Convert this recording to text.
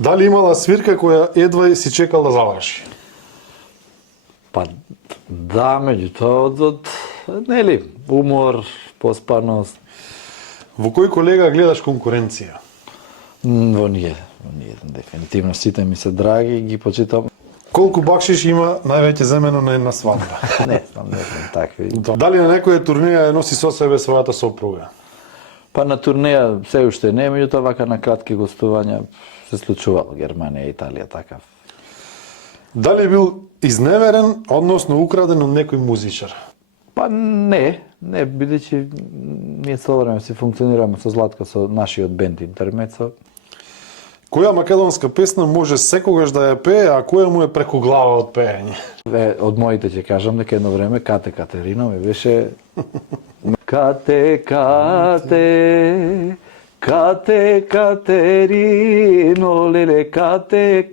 Дали имала свирка која едва си чекал да заврши? Па да, меѓутоа нели, умор, поспаност. Во кој колега гледаш конкуренција? Во ние дефинитивно сите ми се драги, ги почитам. Колку бакшиш има највеќе земено на една свадба? Не знам такви. Дали на некоја турнеја носи со себе својата сопруга? Па на турнеја се уште не, меѓутоа вака на кратки гостувања се случувало Германија, Италија, такав. Дали бил изневерен, односно украден од некој музичар? Па не, бидејќи ние цело време си функционираме со Златко, со нашиот бенд Интермецо. Која македонска песна може секогаш да ја пее, а која му е преку глава од пеење? Од моите ќе кажам дека едно време Кате Катерина ми беше Кате Катерино, леле Кате